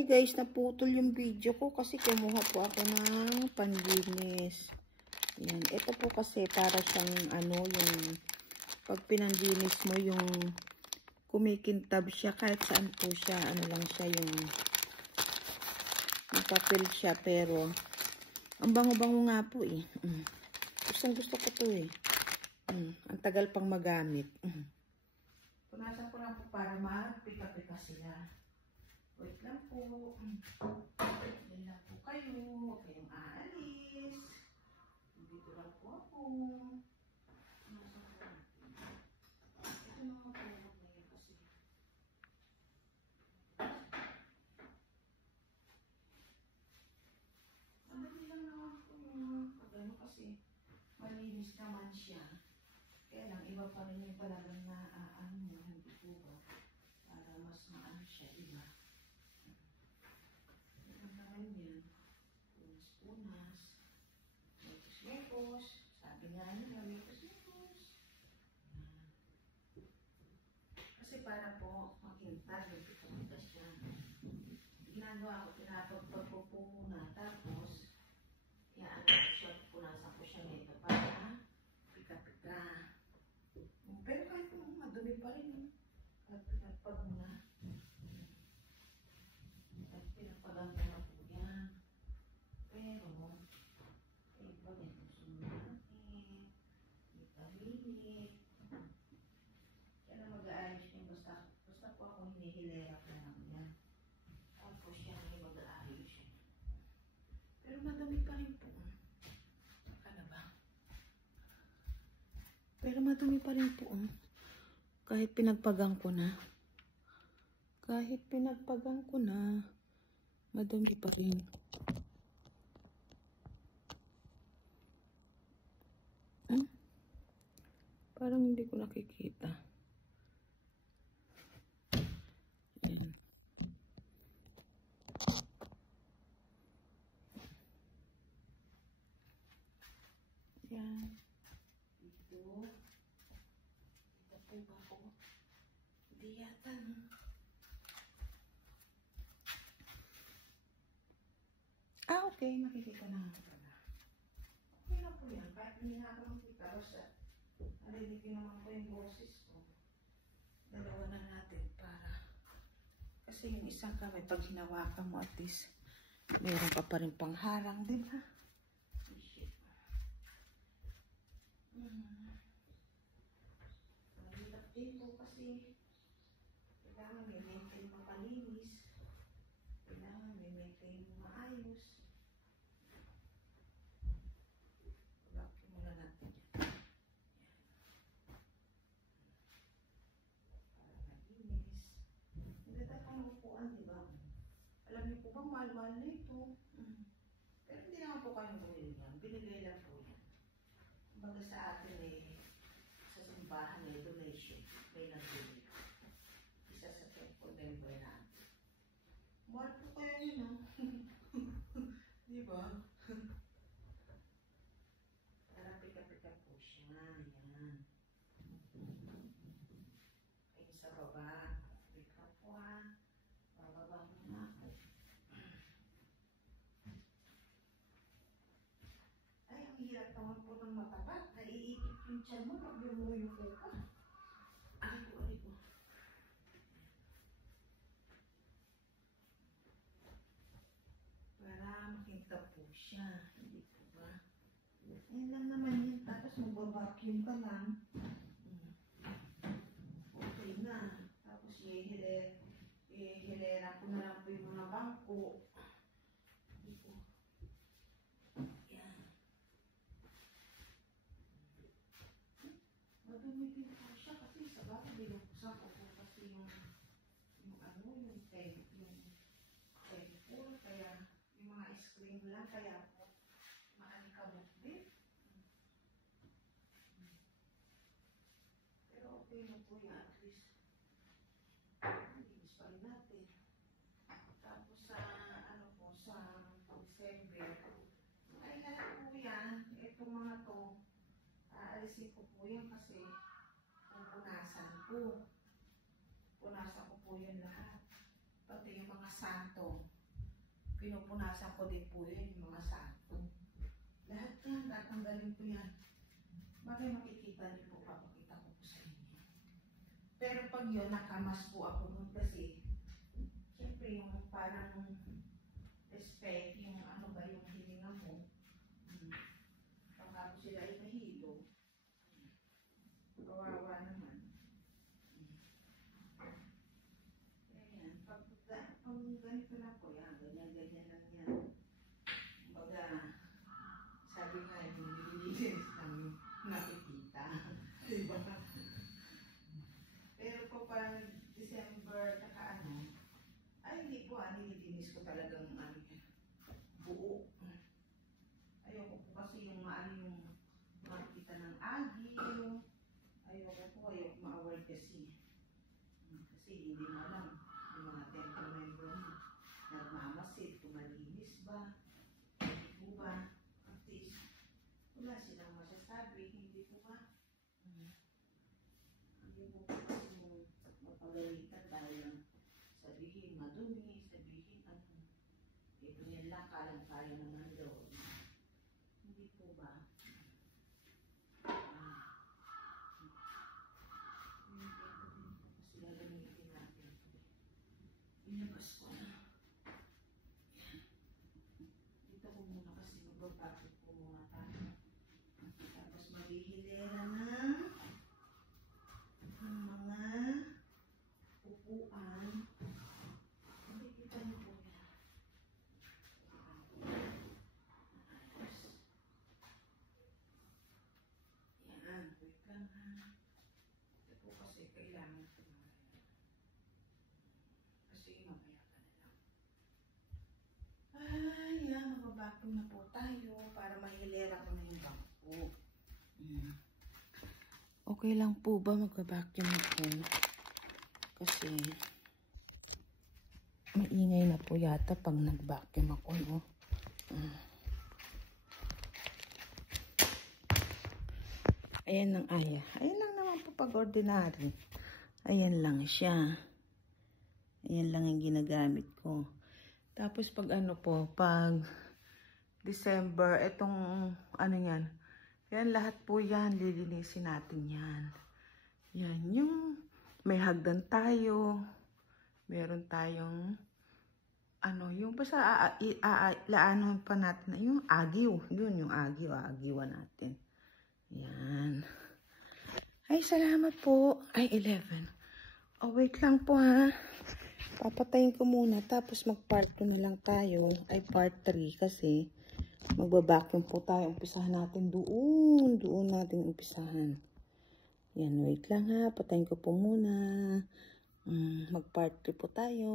Ay guys, naputol yung video ko kasi kumuha po ako ng panlinis. Yan. Ito po kasi para siyang ano, yung pag pinanlinis mo yung kumikintab siya kahit saan po siya. Ano lang siya yung papel siya pero ang bango-bango nga po eh. Gustong gusto ko to eh. Ang tagal pang magamit. Punasan ko lang po para magpika-pika sila. Wait lang po. Yan lang po kayo. Huwag kayong aalis. Dito lang po ako. Punasan ko lang. Ito mga pulot na yun kasi. Madali lang naman po yung pagano kasi malinis naman siya. Kaya lang, iba pa rin yung talagang naaano mo. Hindi po ba? Para mas maano siya, iba. Ang naman yan. Punas-punas. Mekos-mekos. Sabi nga nila, mekos-mekos. Kasi para po makintag yung pitumitas siya. Ginagawa ko, pinapagpag ko po muna. Tapos, iaano ko siya, punasan ko siya nito para pika-pika. Pero kahit kung madumi pa rin, at pinagpag muna. At pinagpagan ko na po yan. Pero, iba ito sunod natin. Italinit. Kaya na mag-aayos niya. Basta po ako hinihilera pa lang yan. Tapos siya hindi mag-aayos siya. Pero madumi pa rin po. Ano ba? Pero madumi pa rin po. Kahit pinagpagang ko na. Kahit pinagpagang ko na, madumi pa rin. Parang hindi ko nakikita. Ayan. Ayan. Dito. Dito po ba ako? Hindi yata. Okay. Nakikita na ako pala. Okay na po yan. Kahit hindi na ako makita. Basta narinig naman ko yung boses ko. Dalawa na natin para kasi yung isang kamay pag hinawakan mo at least meron pa rin pangharang, di ba? Mahirap dito kasi kailangan may maintain mapalinis, kailangan may maintain maayos. Pagkakin muna natin para malinis. Hindi tayo pang upuan, di ba? Alam niyo po ba, mahal-mahal na ito. Pero hindi naman po kayong bumili yan. Binigay lang po yan. Baga sa atin sa simbahan donation. May nagbili. Isa sa temple member natin. Mahal po kaya yun, no? Di ba? Para pika-pika po siya. Yan. Ayun sa baba. Pika po ha. Bababa mo na ako. Ay, ang hirap naman po ng mataba. Naiipit yung tiyan mo pag lumuyo ko ka. Ay ko. Para makintab po siya. Hindi po ba? Yan lang naman yun. Tapos magbabacuum ka lang. Okay na. Tapos ihilera ko na lang po yung mga bangko. Hindi po. Yan. Madumi din po siya kasi sa baka binukusan ko po kasi yung kaya yung mga screen lang kaya po maalikabot din. Pero okay na po yan at least. Linis pa rin natin. Tapos sa December ay lahat po yan. Itong mga to aalisin ko po yan kasi punasan ko. Punasan ko po yan lahat. Pati yung mga santo. Pinupunasan ko din po yun, yung mga santo. Lahat yan, tatanggalin ko yan. Bakit makikita niyo po, papakita ko po sa inyo. Pero pag yun, nakamas po ako nun kasi, siyempre yung parang respect, yung ano ba yung hininga mo. Pagka sila ay nahilo, kawawa naman. Ayan, pag ganito na po yan, ganyan-ganyan lang yan. Baga, sabi nga, yung nililinis ng nakikita. Diba? Pero po parang December, kaka ano, ay hindi po, nililinis ko talagang buo. Ayoko po kasi yung yung makikita ng agiw. Ayoko ma-award kasi. Kasi hindi mo alam yung mga temple member mo. Nagmamasid, kung malinis ba, hindi po ba. At least, wala silang masasabi, hindi po ba? Hindi mo po kasi mapagalitan dahil lang sabihin madumi, sabihin ano. Ito yan lang, kaya naman daw. Hindi po ba? Kasi gagamitin natin. Inabas ko na. Dito ko muna kasi magbabakit ko muna tayo. Tapos maghihilera ng mga upuan. Nakikita niyo po yan. Yan, wait lang ha. Ito po kasi kailangan ko kasi mamaya ka na lang. Ay, yan, magbabakit na po tayo para mahilera ko na yung bangko. Okay lang po ba mag-vacuum ako? Kasi maingay na po yata pag nag-vacuum ako, no? Ayan ang aya. Ayan lang naman po pag ordinary. Ayan lang siya. Ayan lang yung ginagamit ko. Tapos pag ano po, pag December, itong ano yan, yan lahat po yan, lilinisin natin yan. Yan, yung may hagdan tayo, meron tayong ano, yung basta laanon pa natin, yung agiw, yun yung agiw, aagiwan natin. Yan. Ay, salamat po. Ay, 11. Oh, wait lang po ha. Papatayin ko muna, tapos mag-part 2 na lang tayo. Ay, part 3 kasi magbabacuum po tayo. Umpisahan natin doon. Doon natin umpisahan. Yan, wait lang ha. Patayin ko po muna. Mag-part 3 po tayo.